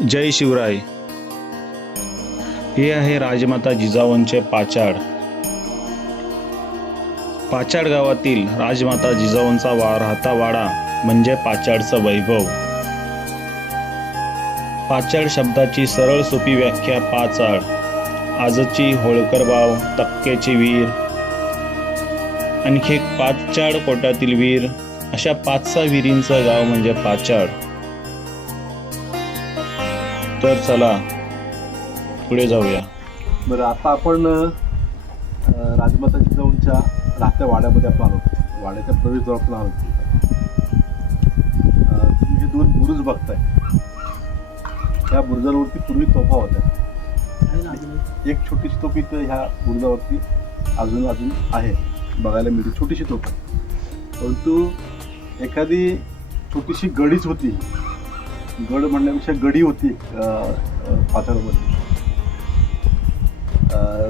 जय शिवराय. हे आहे राजमाता जिजाऊंचे पाचाड. पाचाड गावातील राजमाता जिजाऊंचा वा राहता वाडा म्हणजे पाचाडचं वैभव. पाचाड शब्दाची सरळ सोपी व्याख्या पाचाड. आजची होळकर भाव तक्क्याची वीर. आणखी एक पाचाड कोटातील वीर. अशा पाच सहा विहिरींचं गाव म्हणजे पाचाड. तर चला पुढे जाऊया. बरं आता आपण राजमाता जिजाऊंच्या राहत्या वाड्यामध्ये आपण आलो. वाड्याच्या प्रवेशद्वार आपण आलो. तुम्ही हे दोन बुरुज बघताय. त्या बुरुजांवरती पूर्वी तोफा होत्या. एक छोटीशी तोफ इथं ह्या बुरुजावरती अजून अजून आहे. बघायला मिळते. छोटीशी तोफ. परंतु एखादी छोटीशी गडीच होती. गड म्हणण्यापेक्षा गडी होती पाथरमध्ये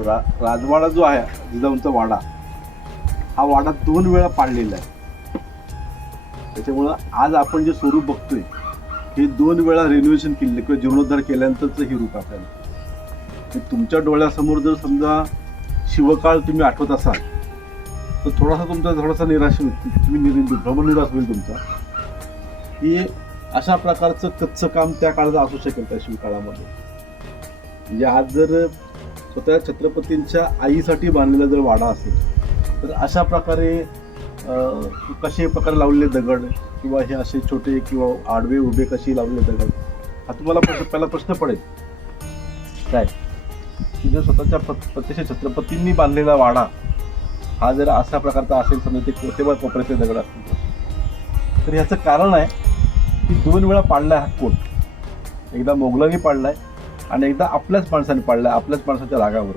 रा राजवाडा जो आहे जिजाऊंचा वाडा हा वाडा दोन वेळा पाडलेला आहे. त्याच्यामुळं आज आपण जे स्वरूप बघतोय हे दोन वेळा रेनोव्हेशन केलेलं किंवा जीर्णोद्धार केल्यानंतरच हे रूप आपल्याला तुमच्या डोळ्यासमोर जर समजा शिवकाळ तुम्ही आठवत असाल तर थोडासा तुमचा थोडासा निराश होईल तुम्ही निर भ्रमनिराश होईल तुमचा. की अशा प्रकारचं कच्चं काम त्या काळात असू शकेल त्या शिवकाळामध्ये म्हणजे आज जर स्वतः छत्रपतींच्या आईसाठी बांधलेला जर वाडा असेल तर अशा प्रकारे कसे प्रकारे लावलेले दगड किंवा हे असे छोटे किंवा आडवे उभे कसे लावलेले दगड हा तुम्हाला प्रश्न पहिला प्रश्न पडेल काय की जर स्वतःच्या प्रत्यक्ष छत्रपतींनी बांधलेला वाडा हा जर अशा प्रकारचा असेल समजा ते कोटेवर कोपऱ्याचे दगड असतील तर. तर ह्याचं कारण आहे की दोन वेळा पाडलाय हा कोट. एकदा मोगलांनी पाडलाय आणि एकदा आपल्याच माणसाने पाडलाय आपल्याच माणसाच्या रागावर.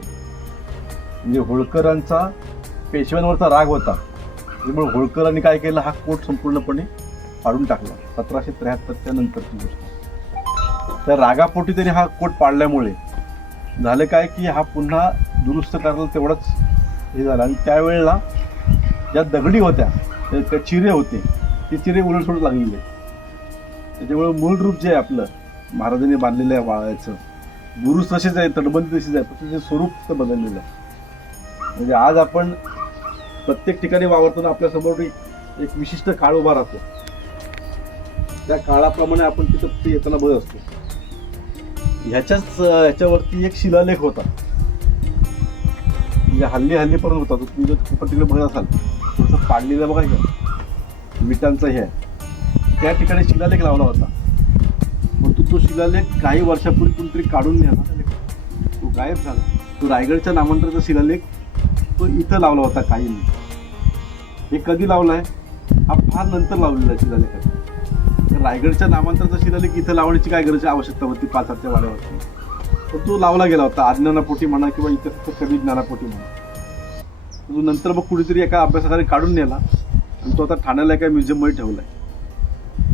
म्हणजे होळकरांचा पेशव्यांवरचा राग होता. त्यामुळे होळकरांनी काय केलं? हा कोट संपूर्णपणे पाडून टाकला. सतराशे त्र्याहत्तरच्या नंतरची गोष्ट. त्या रागापोटी त्यांनी हा कोट पाडल्यामुळे झालं काय की हा पुन्हा दुरुस्त करायला तेवढंच हे झालं. आणि त्यावेळेला ज्या दगडी होत्या त्या चिरे होते ते चिरे उलट उलटसुलट लागलेले त्याच्यामुळे मूळ रूप जे आहे आपलं महाराजांनी बांधलेलं आहे वाळायचं बुरुज तसेच आहे तटबंदी तशीच आहे फक्त त्याचे स्वरूप तर बदललेलं आहे. म्हणजे आज आपण प्रत्येक ठिकाणी वावरताना आपल्यासमोर एक एक विशिष्ट काळ उभा राहतो. त्या काळाप्रमाणे आपण तिथं ते येताना बघत असतो. ह्याच्याच ह्याच्यावरती एक शिलालेख होता. म्हणजे हल्ली हल्लीपर्यंत होता. तो तुम्ही जर खूप तिकडे बघत असाल थोडंसं पाडलेलं बघायचं का विटांचं हे आहे. त्या ठिकाणी शिलालेख लावला होता. परंतु तो शिलालेख काही वर्षापूर्वी कोणतरी काढून नेला. तो गायब झाला. तो रायगडच्या नामांतराचा शिलालेख तो इथं लावला होता काही हे कधी लावलाय? हा फार नंतर लावलेला आहे शिलालेखाचा तर रायगडच्या नामांतराचा शिलालेख इथं लावण्याची काय गरज आवश्यकता होती पाच आठच्या वाड्यावरती. तर तो लावला गेला होता. आज्ञानापोटी म्हणा किंवा इतर कमी ज्ञानापोटी म्हणा. तो नंतर मग कुठेतरी एका अभ्यासाकडे काढून नेला. आणि तो आता ठाण्याला एका म्युझियममध्ये ठेवला आहे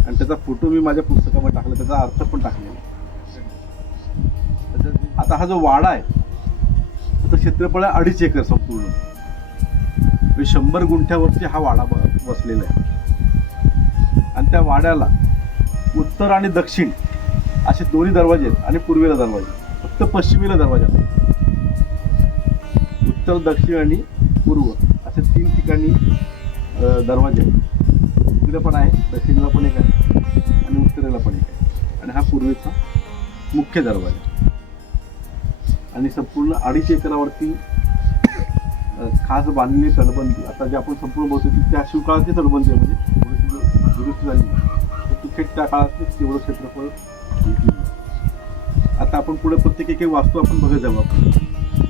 आणि त्याचा फोटो मी माझ्या पुस्तकामध्ये टाकला त्याचा अर्थ पण टाकलेला आता हा जो वाडा आहे तो क्षेत्रफळ आहे अडीच एकर संपूर्ण. म्हणजे शंभर गुंठ्यावरती हा वाडा ब- बसलेला आहे. आणि त्या वाड्याला उत्तर आणि दक्षिण असे दोन्ही दरवाजे आहेत आणि पूर्वेला दरवाजे फक्त पश्चिमेला दरवाजा उत्तर दक्षिण आणि पूर्व असे तीन ठिकाणी दरवाजे आहेत. इकडे पण आहे दक्षिणेला पण एक आहे आणि उत्तरेला पण एक आहे. आणि हा पूर्वेचा मुख्य दरवाजा आणि संपूर्ण अडीच एकरावरती खास बांधलेली तटबंदी. आता जे आपण संपूर्ण बोलतो ती त्या शिवकाळाची तटबंदी आहे म्हणजे दुरुस्ती झाली तर ती थेट त्या काळातच तेवढं क्षेत्रफळ आता आपण पुढे प्रत्येक एक एक वास्तू आपण बघत जाऊ आपण.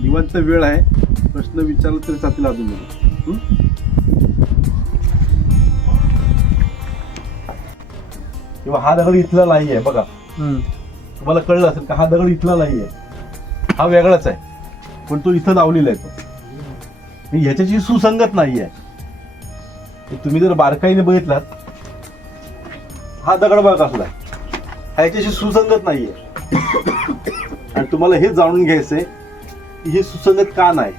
निवांत वेळ आहे प्रश्न विचारला तरी चालतील अजून किंवा हा दगड इथला नाही आहे बघा तुम्हाला कळलं असेल का हा दगड इथला नाही आहे हा वेगळाच आहे. पण तो इथं लावलेला आहे तो. आणि ह्याच्याची सुसंगत नाही आहे हे तुम्ही जर बारकाईने बघितलात हा दगड बघा. हा ह्याच्याशी सुसंगत नाही आहे आणि तुम्हाला हे जाणून घ्यायचंय की हे सुसंगत का नाही?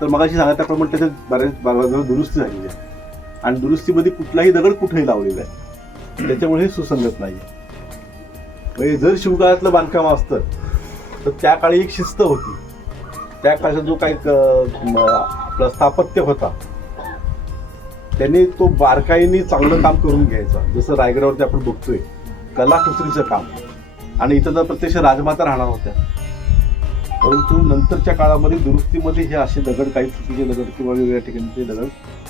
तर मगाशी सांगितल्याप्रमाणे त्याच्यात बऱ्याच दुरुस्ती झालेली आहे. आणि दुरुस्तीमध्ये कुठलाही दगड कुठेही लावलेला आहे. त्याच्यामुळे हे सुसंगत नाही म्हणजे जर शिवकाळातलं बांधकाम असतं तर त्या काळी एक शिस्त होती. त्या काळचा जो काही आपला स्थापत्य होता त्यांनी तो बारकाईने चांगलं काम करून घ्यायचा. जसं रायगडावरती आपण बघतोय कलाकुसरीचं काम. आणि इथं तर प्रत्यक्ष राजमाता राहणार होत्या. परंतु नंतरच्या काळामध्ये दुरुस्तीमध्ये हे असे दगड काही चुकीचे दगड किंवा वेगवेगळ्या ठिकाणी ते दगड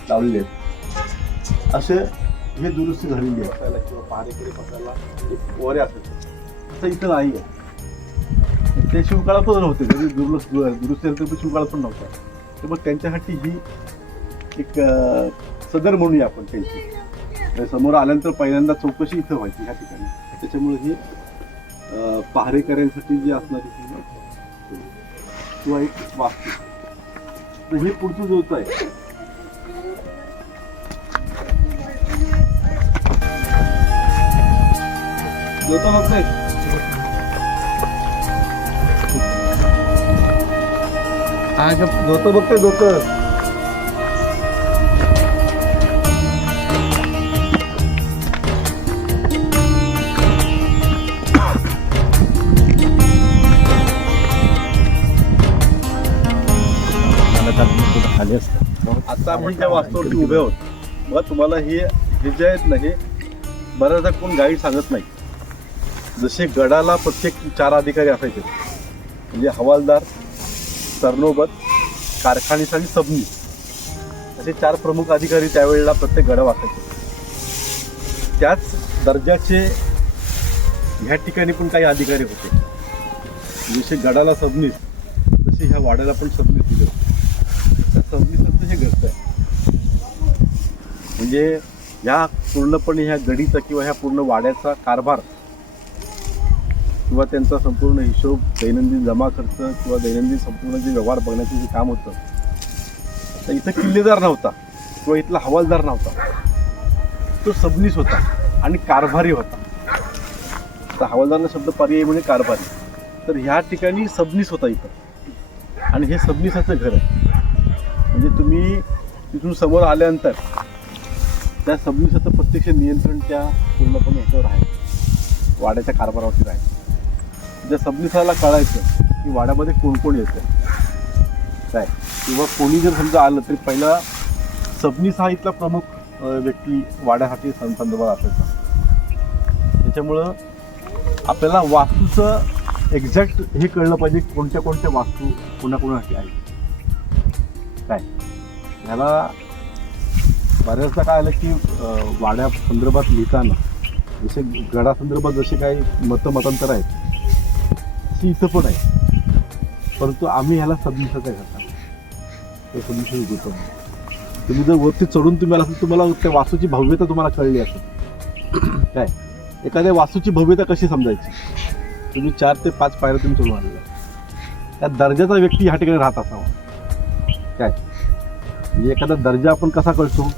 लावलेले आहेत. असे हे दुरुस्ती झालेली आहे. बसायला किंवा पहारेकडे बसायला एक वरे असायचं असं इथं नाही आहे. ते शिवकाळातच नव्हते. कधी दुर्लक्ष दुरुस्ती झाली तर शिवकाळात पण नव्हता. तर मग त्यांच्यासाठी ही एक सदर म्हणूया आपण त्यांची. तर समोर आल्यानंतर पहिल्यांदा चौकशी इथं व्हायची ह्या ठिकाणी. त्याच्यामुळे ही पहारेकऱ्यांसाठी जी असणारी किंवा एक वास्तू. तर हे पुढचं जो आहे होत नाही हा जोतं बघतोय जोतं खाली असतं. आता आपण त्या वास्तूवरती उभे आहोत. मग तुम्हाला हे हे जे आहेत ना हे बऱ्याचदा कोण गाईड सांगत नाही. जसे गडाला प्रत्येक चार अधिकारी असायचे. म्हणजे हवालदार सरनोबत कारखानीस आणि सबनी. असे चार प्रमुख अधिकारी त्यावेळेला प्रत्येक गडावर असायचे. त्याच दर्जाचे ह्या ठिकाणी पण काही अधिकारी होते. जसे गडाला सबनीस तसे ह्या वाड्याला पण सबनीस दिले होते. त्या सबनीसांचं हे घडतं आहे. म्हणजे ह्या पूर्णपणे ह्या गडीचा किंवा ह्या पूर्ण वाड्याचा कारभार किंवा त्यांचा संपूर्ण हिशोब दैनंदिन जमा खर्च किंवा दैनंदिन संपूर्ण जे व्यवहार बघण्याचं जे काम होतं तर इथं किल्लेदार नव्हता किंवा इथला हवालदार नव्हता. तो सबनीस होता आणि कारभारी होता. तर हवालदारला शब्द पर्यायी म्हणजे कारभारी. तर ह्या ठिकाणी सबनीस होता इथं. आणि हे सबनीसाचं घर आहे. म्हणजे तुम्ही तिथून समोर आल्यानंतर त्या सबनीसाचं प्रत्यक्ष नियंत्रण त्या पूर्णपणे ह्याच्यावर आहे. वाड्याच्या कारभारावरती आहे. ज्या सबनिसाला कळायचं की वाड्यामध्ये कोण कोण येतं काय? किंवा कोणी जर समजा आलं तरी पहिला सबनिसा हा इथला प्रमुख व्यक्ती वाड्यासाठी संदर्भात असायचा. त्याच्यामुळं आपल्याला वास्तूचं एक्झॅक्ट हे कळलं पाहिजे कोणत्या कोणत्या वास्तू कोणाकोणासाठी आहे काय? ह्याला बऱ्याचदा काय आलं की वाड्या संदर्भात लिहिताना जसे गडासंदर्भात जसे काही मतमतांतर आहेत तशी इथं पण आहे. परंतु आम्ही ह्याला समजूसा करतात ते सबमिशन देतो तुम्ही जर वरती चढून तुम्ही आला असेल तुम्हाला त्या वासूची भव्यता तुम्हाला कळली असेल. काय? एखाद्या वासूची भव्यता कशी समजायची? तुम्ही चार ते पाच पायऱ्या तुम्ही चढून आलेला त्या दर्जाचा व्यक्ती ह्या ठिकाणी राहत असावा. काय? म्हणजे एखादा दर्जा आपण कसा कळतो?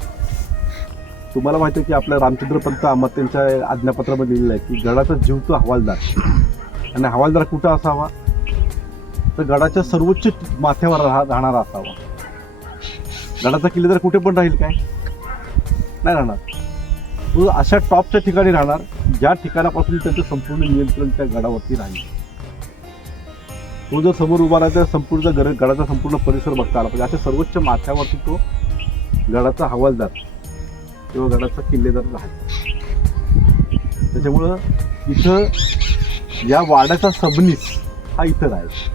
तुम्हाला माहिती आहे की आपल्या रामचंद्र पंत अहमद त्यांच्या आज्ञापत्रामध्ये लिहिलेलं आहे की गडाचा जीव तो हवालदार आणि हवालदार कुठं असावा? तर गडाच्या सर्वोच्च माथ्यावर राहा राहणारा असावा. गडाचा किल्लेदार कुठे पण राहील काय? नाही राहणार. तो अशा टॉपच्या ठिकाणी राहणार ज्या ठिकाणापासून त्याचं संपूर्ण नियंत्रण त्या गडावरती राहील. तो जर समोर उभा राहायचा संपूर्ण गड गडाचा संपूर्ण परिसर बघता आला पाहिजे. अशा सर्वोच्च माथ्यावरती तो गडाचा हवालदार किंवा गडाचा किल्लेदार राहायचा त्याच्यामुळं इथं या वाड्याचा सबनीस हा इथं आहे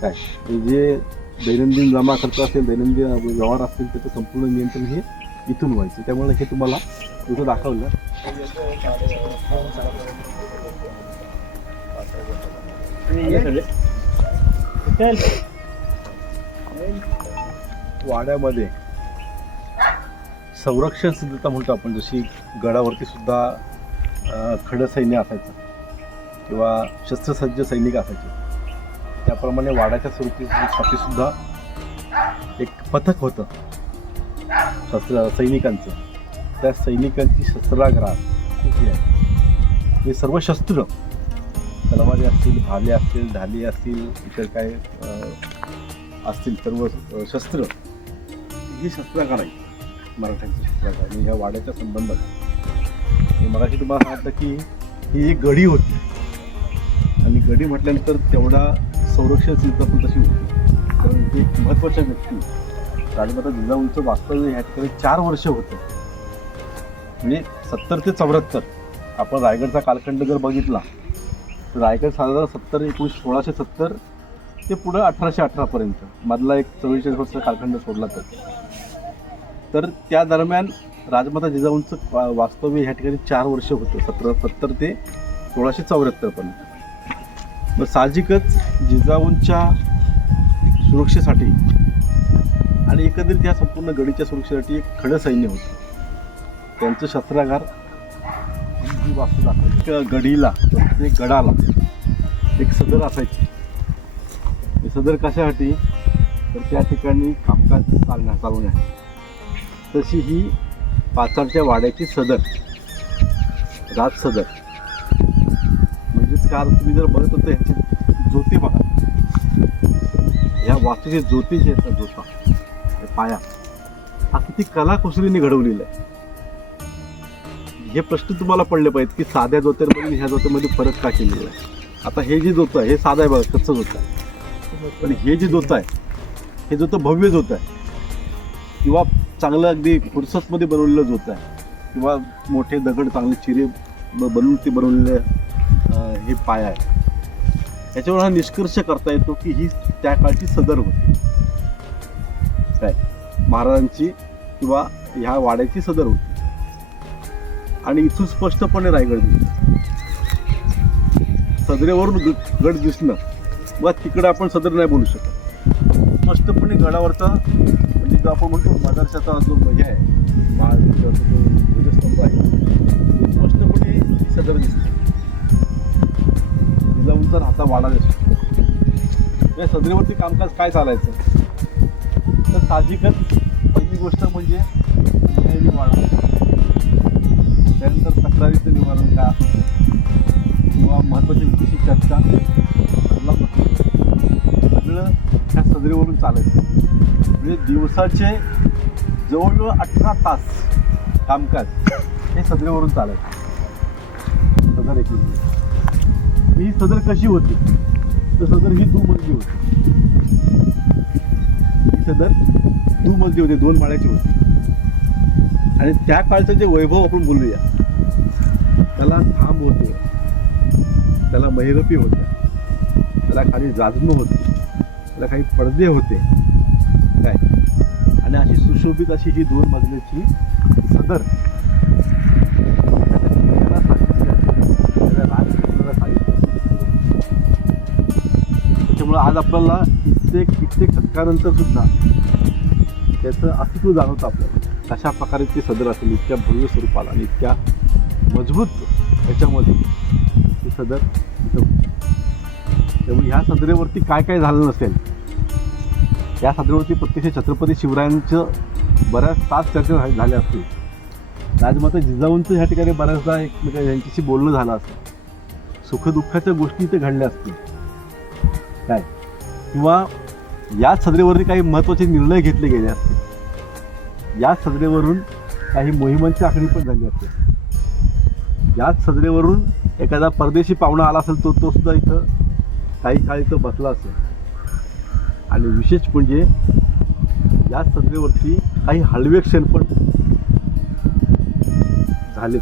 काय जे दैनंदिन जमा खर्च असेल दैनंदिन व्यवहार असतील त्याचं संपूर्ण नियंत्रण हे इथून व्हायचं. त्यामुळे हे तुम्हाला इथं दाखवलं. वाड्यामध्ये संरक्षण सिद्धता म्हणतो आपण जशी गडावरती सुद्धा खडं सैन्य असायचं. किंवा शस्त्रसज्ज सैनिक असायचे. त्याप्रमाणे वाड्याच्या स्वरूपासाठी सुद्धा एक पथक होतं. शस्त्र सैनिकांचं. त्या सैनिकांची शस्त्रागार कुठली आहे. हे सर्व शस्त्र तलवारी असतील भाले असतील ढाली असतील इतर काय असतील सर्व शस्त्र ही शस्त्रागार आहे मराठ्यांची शस्त्रागार. आणि ह्या वाड्याच्या संबंधात हे मगाशी तुम्हाला सांगितलं की ही एक गडी होती. आणि गडी म्हटल्यानंतर तेवढा संरक्षण सुविधा पण तशी होती. कारण ते एक महत्त्वाच्या व्यक्ती. राजमाता जिजाऊंचं वास्तव्य ह्या ठिकाणी चार वर्ष होतं. म्हणजे सत्तर ते चौऱ्याहत्तर. आपण रायगडचा कालखंड जर बघितला तर रायगड साधारण सत्तर एकोणीस सोळाशे सत्तर ते पुढं अठराशे अठरापर्यंत मधला एक चव्वेचाळीस वर्ष कालखंड सोडला तर. तर त्या दरम्यान राजमाता जिजाऊंचं वा- वास्तव्य ह्या ठिकाणी चार वर्ष होतं. सतरा सत्तर ते सोळाशे चौऱ्याहत्तरपर्यंत मग साहजिकच जिजाऊंच्या सुरक्षेसाठी आणि एकंदरीत या संपूर्ण गडीच्या सुरक्षेसाठी एक खडं सैन्य होतं. त्यांचं शस्त्रागार जी वास्तू दाखवली. त्या गडीला प्रत्येक गडाला एक सदर असायची. ते सदर कशासाठी? तर त्या ठिकाणी कामकाज चालण्या चालवण्या तशी ही पाचारच्या वाड्याची सदर. राज सदर. म्हणजेच काल तुम्ही जर बघत होतं ह्याची ज्योती बघा. ह्या वास्तूचे ज्योती जे आहेत ना ज्योता पाया. हा किती कलाकुसरीने घडवलेला आहे. हे प्रश्न तुम्हाला पडले पाहिजेत की साध्या जोत्यांमध्ये ह्या जोत्यामध्ये फरक का केलेला आहे? आता हे जे जोतं आहे हे साधं आहे बघा कच्चं जोतं आहे. पण हे जे जोतं आहे हे जोतं भव्य जोतं आहे. किंवा चांगलं अगदी फुरसतमध्ये बनवलेलंच होतं आहे किंवा मोठे दगड चांगले चिरे ब- बनवून ते बनवलेले हे पाय आहे. याच्यावर हा निष्कर्ष करता येतो की ही त्या काळची सदर होती. काय? महाराजांची किंवा ह्या वाड्याची सदर होती. आणि इथून स्पष्टपणे रायगड दिसतो. सदरेवरून गड दिसणं व तिकडं आपण सदर नाही बोलू शकत. स्पष्टपणे गडावरचा जो आपण म्हणतो मदरशाचा जो हे आहे महाराजांचा जो ध्वजस्तंभ आहे तो स्पष्टपणे ही सदर दिसते जिजाऊंचा राहता वाडा दिसतो. या सदरेवरती कामकाज काय चालायचं? तर साहजिकच पहिली गोष्ट म्हणजे न्याय वाडा त्यानंतर तक्रारीचं निवारण का? किंवा महत्त्वाच्या विषयी चर्चा? सगळं ह्या सदरीवरून चालायचं. म्हणजे दिवसाचे जवळजवळ अठरा तास कामकाज हे सदरेवरून चालत. सदर एक ही सदर कशी होती? तर सदर ही दुमजली होती. ही सदर दुमजली होती दोन माळ्याची होती. आणि त्या काळचं जे वैभव आपण बोलूया त्याला थांब होते. त्याला मैरपी होत्या. त्याला खाली जाजनं होती. त्याला काही पडदे होते. सुशोभित अशी ही दोन मजल्याची सदर. त्याला त्याच्यामुळं आज आपल्याला कित्येक कित्येक शतकानंतर सुद्धा त्याचं अस्तित्व जाणवतं आपल्याला. कशा प्रकारे ते सदर असेल इतक्या भव्य स्वरूपाला आणि इतक्या मजबूत याच्यामध्ये ते सदर त्यामुळे ह्या सदरेवरती काय काय झालं नसेल? या सदरेवरती प्रत्यक्ष छत्रपती शिवरायांचं बऱ्याच तास चर्चा झाल्या असतील राजमाता जिजाऊंचं ह्या ठिकाणी बऱ्याचदा एकमेका यांच्याशी बोलणं झालं असतं. सुखदुःखाच्या गोष्टी इथे घडल्या असतील. काय? किंवा याच सदरेवरती काही महत्त्वाचे निर्णय घेतले गेले असतील. याच सदरेवरून काही मोहिमांची आखणी पण झाली असते याच सदरेवरून एखादा परदेशी पाहुणा आला असेल तो तो सुद्धा इथं काही काळ इथं बसला असेल. आणि विशेष म्हणजे या सजरेवरती काही हळवे क्षण पण झाले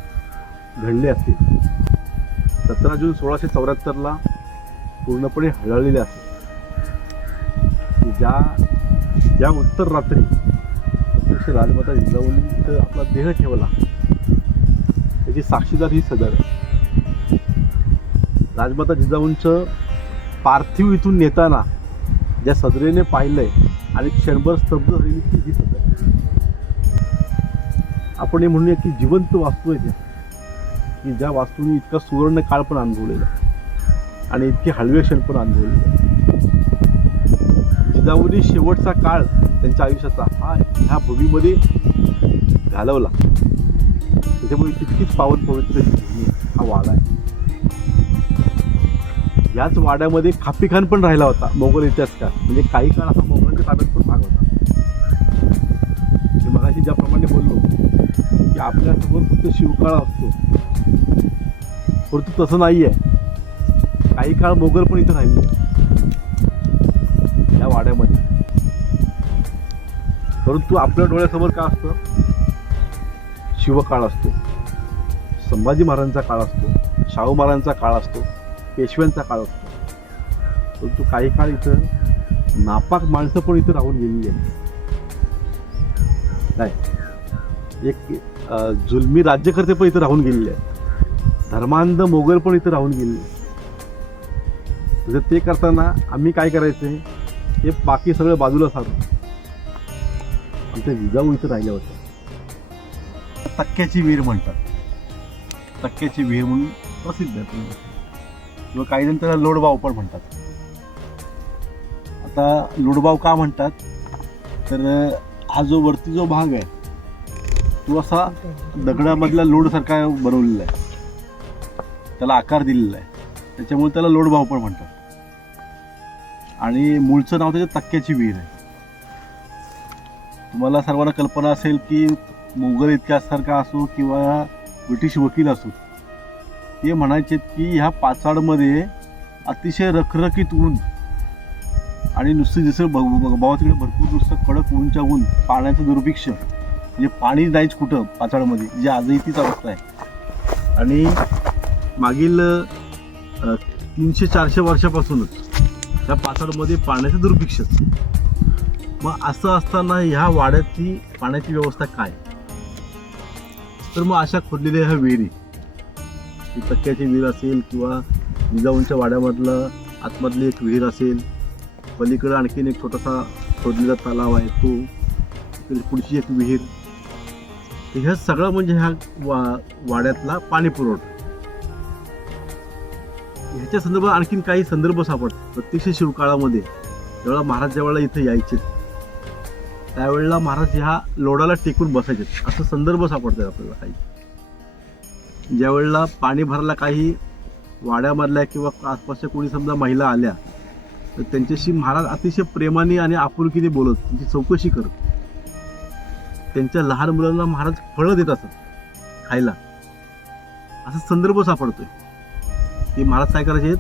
घडले असतील. सतरा जून सोळाशे चौऱ्याहत्तरला पूर्णपणे हळळलेले असते ज्या ज्या उत्तर रात्री प्रत्यक्ष राजमाता जिजाऊंनी इथं आपला देह ठेवला त्याची साक्षीदार ही सदर आहे. राजमाता जिजाऊंचं पार्थिव इथून नेताना ज्या सदरेने पाहिलंय आणि क्षणभर स्तब्ध झालेली ती ही आहे. आपण हे म्हणूया की जिवंत वास्तू आहे त्या की ज्या वास्तूने इतका सुवर्ण काळ पण अनुभवलेला आणि इतके हळवे क्षण पण अनुभवलेले जिजाऊने शेवटचा काळ त्यांच्या आयुष्याचा हा ह्या भूमीमध्ये घालवला. त्याच्यामुळे तितकीच पावन पवित्र ही भूमी हा वाडा आहे. याच वाड्यामध्ये खापीखान पण राहिला होता मोगल इतिहासकार. म्हणजे काही काळ हा मोगलच्या ताब्यात पण भाग होता. मी मगाशी ज्याप्रमाणे बोललो की आपल्यासमोर फक्त शिवकाळ असतो. परंतु तसं नाही आहे काही काळ मोगल पण इथं राहिले या वाड्यामध्ये. परंतु आपल्या डोळ्यासमोर काय असतं? शिवकाळ असतो. संभाजी महाराजांचा काळ असतो. शाहू महाराजांचा काळ असतो. पेशव्यांचा काळ असतो. परंतु काही काळ इथं नापाक माणसं पण इथं राहून गेलेली आहेत. नाही. एक जुलमी राज्यकर्ते पण इथं राहून गेलेले आहेत. धर्मांध मोगल पण इथं राहून गेलेले म्हणजे ते करताना आम्ही काय करायचे हे बाकी सगळं बाजूला सारू आमच्या जिजाऊ इथं राहिल्या होत्या. तक्क्याची विहीर म्हणतात. तक्क्याची विहीर म्हणून प्रसिद्ध आहे किंवा काही जण त्याला लोडबाव पण म्हणतात. आता लुडबाव का म्हणतात? तर हा जो वरती जो भाग आहे तो असा दगडामधला लोडसारखा बनवलेला आहे. त्याला आकार दिलेला आहे. त्याच्यामुळे त्याला लोडभाव पण म्हणतात. आणि मूळचं नाव त्याच्या तक्क्याची विहीर आहे. तुम्हाला सर्वांना कल्पना असेल की मुघल इतिहाससारखा असो किंवा ब्रिटिश वकील असो ते म्हणायचे की ह्या पाचाडमध्ये अतिशय रखरखीत ऊन आणि नुसतं जसं ब- भावा तिकडे भरपूर नुसतं कडक ऊनच्या ऊन पाण्याचं दुर्भिक्ष म्हणजे पाणी नाहीच कुठं पाचाडमध्ये जे आजही तीच अवस्था आहे. आणि मागील तीनशे चारशे वर्षापासूनच त्या पाचाळमध्ये पाण्याचं दुर्भिक्षच मग असं असताना ह्या वाड्याची पाण्याची व्यवस्था काय? तर मग अशा खोदलेल्या ह्या विहिरी ती तक्क्याची विहीर असेल किंवा जिजाऊंच्या वाड्यामधलं आतमधली एक विहीर असेल पलीकडं आणखीन एक छोटासा खोदलेला तलाव आहे तो पुढची एक विहीर. तर ह्या सगळं म्हणजे ह्या वा वाड्यातला पाणी पुरवठा. ह्याच्या संदर्भात आणखीन काही संदर्भ सापडतात प्रत्यक्ष शिवकाळामध्ये जेव्हा महाराज ज्यावेळेला इथे यायचे त्यावेळेला महाराज ह्या लोडाला टेकून बसायचे. असं संदर्भ सापडतात आपल्याला काही. ज्यावेळेला पाणी भरायला काही वाड्यामधल्या किंवा आसपासच्या कोणी समजा महिला आल्या तर त्यांच्याशी महाराज अतिशय प्रेमाने आणि आपुलकीने बोलत त्यांची चौकशी करत. त्यांच्या लहान मुलांना महाराज फळं देत असत खायला. असा संदर्भ सापडतोय. की महाराज काय करायचे?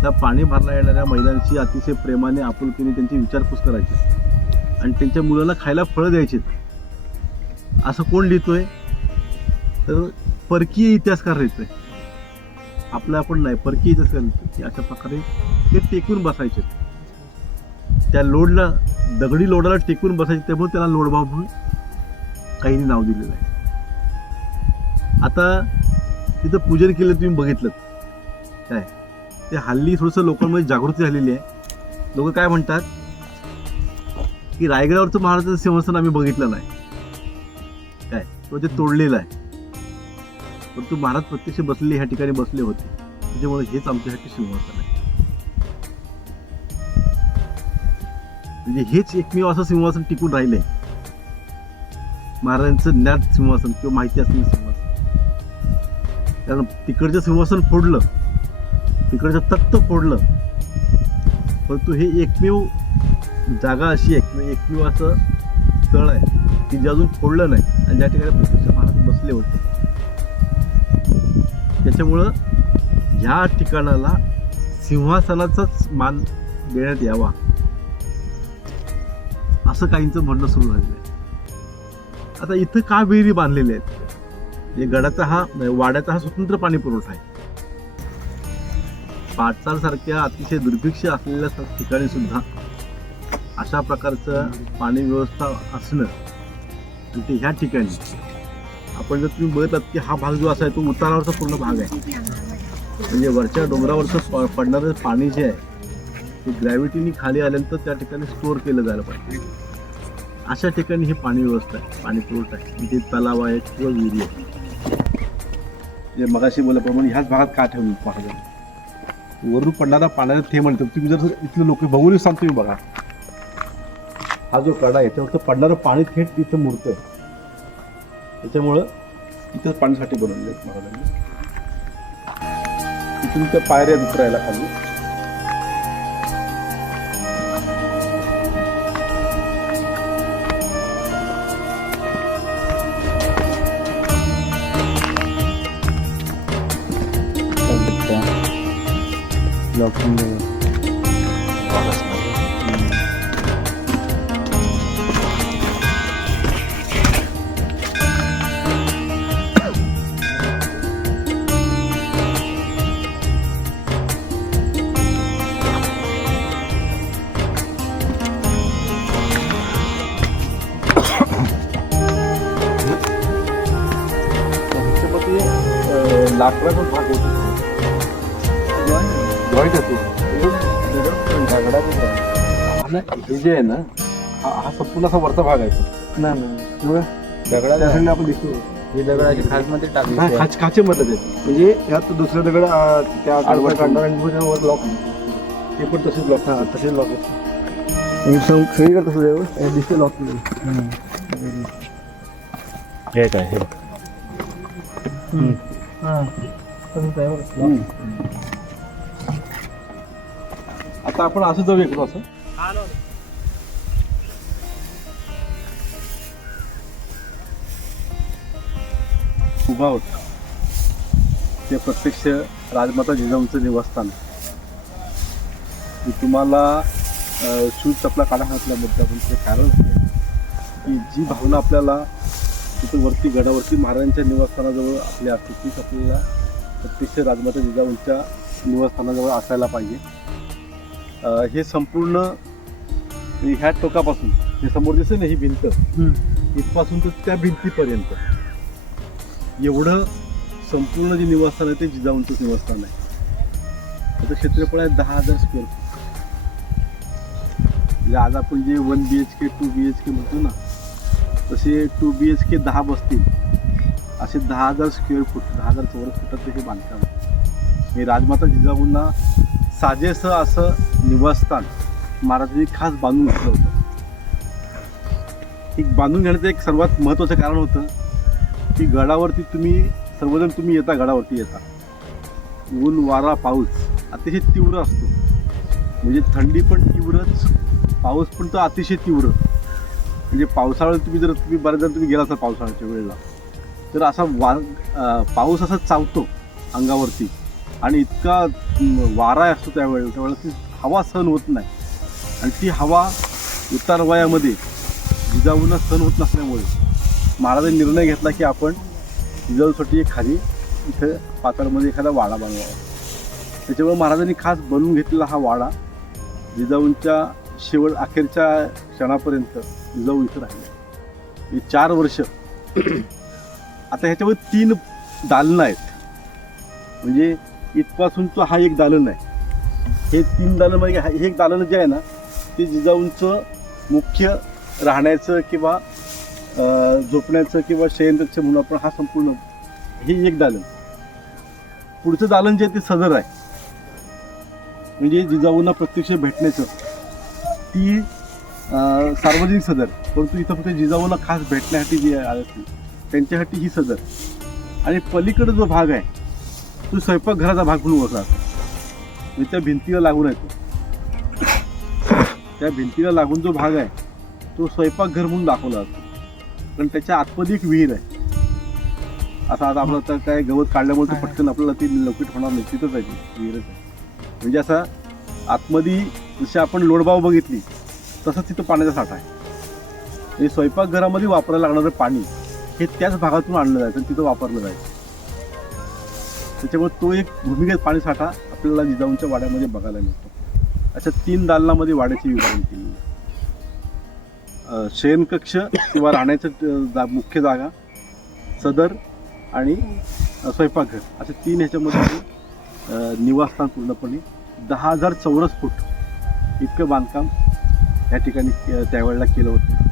त्या पाणी भरला येणाऱ्या महिलांशी अतिशय प्रेमाने आपुलकीने त्यांची विचारपूस करायची. आणि त्यांच्या मुलाला खायला फळं द्यायचे. असं कोण लिहितोय? तर परकीय इतिहासकार लिहितोय. आपलं आपण नाही परकीय असेल ते अशा प्रकारे ते टेकून बसायचे. त्या लोडला दगडी लोडाला टेकून बसायचे त्यामुळे त्याला लोडबाब म्हणून काहींनी नाव दिलेलं आहे. आता तिथं पूजन केलं तुम्ही बघितलं काय? ते हल्ली थोडंसं लोकांमध्ये जागृती झालेली आहे. लोक काय म्हणतात? की रायगडावरचं महाराजांचं सिंहासन आम्ही बघितलं नाही. काय? तो ते तोडलेलं आहे. परंतु महाराज प्रत्यक्ष बसलेले ह्या ठिकाणी बसले होते. त्याच्यामुळे हेच आमच्यासाठी सिंहासन आहे म्हणजे हेच एकमेव असं सिंहासन टिकून राहिलंय महाराजांचं ज्ञात सिंहासन किंवा माहिती असलेलं सिंहासन. कारण तिकडचं सिंहासन फोडलं तिकडचं तख्त फोडलं. परंतु हे एकमेव जागा अशी आहे किंवा एकमेव असं स्थळ आहे की जे अजून फोडलं नाही आणि ज्या ठिकाणी प्रत्यक्ष महाराज बसले होते. त्याच्यामुळं ह्या ठिकाणाला सिंहासनाचाच मान देण्यात यावा. असं काहींचं म्हणणं सुरू झालेलं आहे. आता इथं का विहिरी बांधलेल्या आहेत? म्हणजे गडाचा हा वाड्याचा हा स्वतंत्र पाणी पुरवठा आहे. पाटसाल सारख्या अतिशय दुर्भिक्ष असलेल्या ठिकाणी सुद्धा अशा प्रकारचं पाणी व्यवस्था असणं आणि ते ह्या ठिकाणी आपण जर तुम्ही बघितलात की हा भाग जो असा आहे तो उतारावरचा पूर्ण भाग आहे. म्हणजे वरच्या डोंगरावरचं प- पडणारं पाणी जे आहे ते ग्रॅव्हिटीनी खाली आल्यानंतर त्या ठिकाणी स्टोअर केलं जायला पाहिजे. अशा ठिकाणी हे पाणी व्यवस्था आहे पाणी पुरवठा आहे. म्हणजे तलाव आहे किंवा विहिरी आहे. जे मगाशी बोलल्याप्रमाणे ह्याच भागात का ठेवली पाहतो वरून पडणारा पाण्याचा थेंब म्हणतो तुम्ही जर इथले लोक बघून सांगतो तुम्ही बघा. हा जो कडा आहे त्यावर पडणारं पाणी थेट तिथं मुरतं त्याच्यामुळं इथं पाण्यासाठी बनवलेलं आहे महाराजांनी. तिथून त्या पायऱ्या उतरायला खाली. ह्याच्यामध्ये जे आहे ना हा हा संपूर्ण असा वरचा भाग आहे तो. त्यासाठी आपण दिसतो. ही दगडाची खासमध्ये टाकली हा, खाच खाचे मधलं ते म्हणजे यात दुसऱ्या दगड त्या आडवा काढणार आणि दुसऱ्या वर लॉक ते पण तसेच ब्लॉक हा तसे लॉक सगळीकडे आहे हे दिसते लॉक हे काय हे? आता आपण असं जाऊया इकडं असं. उभा होता. ते प्रत्यक्ष राजमाता जिजाऊंचं निवासस्थान मी तुम्हाला शूज चपला काढा घातल्याबद्दल आपण ते कारण की जी भावना आपल्याला तिथं वरती गडावरती महाराजांच्या निवासस्थानाजवळ आपली असते तीच आपल्याला प्रत्यक्ष राजमाता जिजाऊंच्या निवासस्थानाजवळ असायला पाहिजे. हे संपूर्ण ह्या टोकापासून हे समोर दिसते ना ही भिंत इथपासून तर त्या भिंतीपर्यंत. एवढं संपूर्ण जे निवासस्थान आहे ते जिजाऊंचंच निवासस्थान आहे. त्याचं क्षेत्रफळ आहे दहा हजार स्क्वेअर फूट म्हणजे आज आपण जे one B H K two B H K म्हणतो ना तसे टू बी एच के दहा बसतील. असे दहा हजार स्क्वेअर फूट दहा हजार चौरस फुटाचं हे बांधकाम आहे. मी राजमाता जिजाऊंना साजेसं असं निवासस्थान महाराजांनी खास बांधून घेतलं होतं. एक बांधून घेण्याचं एक सर्वात महत्त्वाचं कारण होतं की गडावरती तुम्ही सर्वजण तुम्ही येता गडावरती येता. ऊन वारा पाऊस अतिशय तीव्र असतो. म्हणजे थंडी पण तीव्रच पाऊस पण तो अतिशय तीव्र. म्हणजे पावसाळ्यात तुम्ही जर तुम्ही बऱ्याच जण तुम्ही गेला असाल पावसाळ्याच्या वेळेला तर असा वा पाऊस असा चावतो अंगावरती. आणि इतका वारा असतो त्यावेळेला त्यावेळेला ती हवा सहन होत नाही. आणि ती हवा उतार वयामध्ये जिजाऊंना सहन होत नसल्यामुळे महाराजांनी निर्णय घेतला की आपण जलसोटी एक खाली इथं पातळमध्ये एखादा वाडा बनवावा. त्याच्यामुळे महाराजांनी खास बनवून घेतलेला हा वाडा जिजाऊंच्या शेवट अखेरच्या क्षणापर्यंत जिजाऊ इथं राहिले. चार वर्ष. आता ह्याच्यावर तीन दालनं आहेत. म्हणजे इथपासूनचं हा एक दालन आहे. हे तीन दालन म्हणजे हा- हे एक दालन जे आहे ना ते जिजाऊंचं मुख्य राहण्याचं किंवा झोपण्याचं किंवा शयनरक्ष म्हणून आपण हा संपूर्ण हे एक दालन. पुढचं दालन जे आहे ते सदर आहे. म्हणजे जिजाऊंना प्रत्यक्ष भेटण्याचं. ती सार्वजनिक सदर. परंतु इथं फक्त जिजाऊंना खास भेटण्यासाठी जी आले त्यांच्यासाठी ही सदर. आणि पलीकडे जो भाग आहे तो स्वयंपाकघराचा भाग म्हणून ओळखला म्हणजे त्या भिंतीला लागून आहे तो. त्या भिंतीला लागून जो भाग आहे तो स्वयंपाकघर म्हणून दाखवला जातो. कारण त्याच्या आतमध्ये एक विहीर आहे. आता आता आपलं आता काय गवत काढल्यामुळे ते पटकन आपल्याला ती लोकेट होणार नाही. तिथंच आहे ती विहीरच आहे. म्हणजे असा आतमध्ये जशी आपण लोडबाव बघितली तसंच तिथं पाण्याचा साठा आहे. म्हणजे स्वयंपाकघरामध्ये वापरायला लागणारं पाणी हे त्याच भागातून आणलं जायचं आणि तिथं वापरलं जायचं. त्याच्यामुळे तो एक भूमिगत पाणी साठा आपल्याला जिजाऊंच्या वाड्यामध्ये बघायला मिळतो. अशा तीन दालनामध्ये वाड्याची विभागणी अं, शयनकक्ष किंवा राहण्याचं जा मुख्य जागा सदर आणि स्वयंपाकघर. असे तीन ह्याच्यामध्ये निवासस्थान पूर्णपणे. दहा हजार चौरस फूट इतकं बांधकाम या ठिकाणी त्यावेळेला केलं होतं.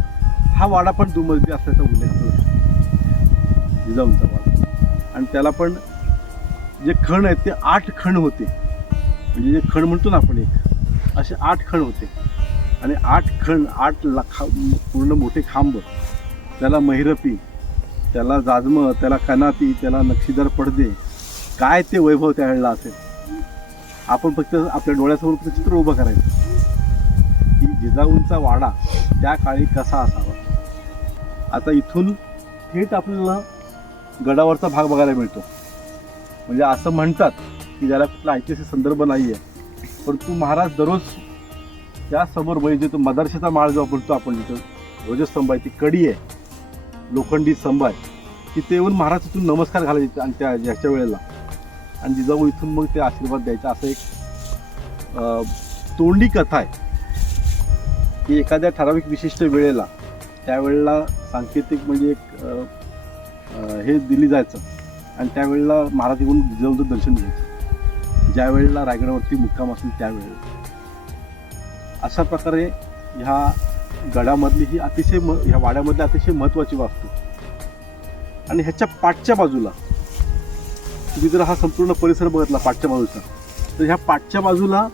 हा वाडा पण दुमजली असल्याचा उल्लेख होतो जिजाऊंचा वाडा. आणि त्याला पण जे खण आहेत ते आठ खण होते. म्हणजे जे खण म्हणतो ना आपण एक असे आठ खण होते. आणि आठ खण आठ लाखा पूर्ण मोठे खांब. त्याला महिरपी त्याला जाजमं त्याला कनाती त्याला नक्षीदार पडदे. काय ते वैभव त्यावेळेला असेल? आपण फक्त आपल्या डोळ्यासमोर फक्त चित्र उभं करायचं. की जिजाऊंचा वाडा त्या काळी कसा असावा? आता इथून थेट आपल्याला गडावरचा भाग बघायला मिळतो. म्हणजे असं म्हणतात की ज्याला कुठला ऐतिहासिक संदर्भ नाही आहे परंतु महाराज दररोज त्या समोर म्हणजे तो मदरशाचा माळ जो बोलतो आपण जिथं ध्वजस्तंभ आहे ती कडी आहे लोखंडी स्तंभ आहे. तिथे येऊन महाराज तिथून नमस्कार घालायचे आणि त्या ह्याच्या वेळेला. आणि जिजाऊ इथून मग ते आशीर्वाद द्यायचा. असं एक तोंडी कथा आहे. की एखाद्या ठराविक विशिष्ट वेळेला त्यावेळेला सांकेतिक म्हणजे एक हे दिली जायचं. आणि त्यावेळेला महाराज येऊन जिजाऊचं दर्शन घ्यायचं. ज्या वेळेला रायगडावरती मुक्काम असेल त्यावेळेला. अशा प्रकारे ह्या गडामधली ही अतिशय म ह्या वाड्यामधली अतिशय महत्त्वाची वास्तू. आणि ह्याच्या पाठच्या बाजूला तुम्ही जर हा संपूर्ण परिसर बघितला पाठच्या बाजूचा तर ह्या पाठच्या बाजूला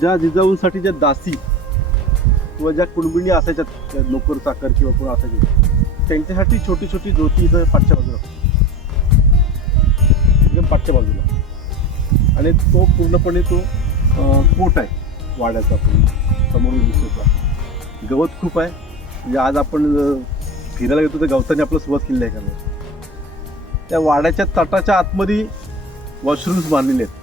ज्या जिजाऊंसाठी ज्या दासी किंवा ज्या कुणबिणी असायच्या नोकर चाकर किंवा कोण असायचे त्यांच्यासाठी छोटी छोटी ज्योती इथं पाठच्या बाजूला. एकदम पाठच्या बाजूला. आणि तो पूर्णपणे तो कोट आहे. वाड्याचा पूर्ण समोरून दिसतो गवत खूप आहे. म्हणजे आज आपण फिरायला गेलो तर गवताने आपलं सुरुवात केली आहे का त्या वाड्याच्या तटाच्या आतमध्ये वॉशरूम्स बांधलेले आहेत.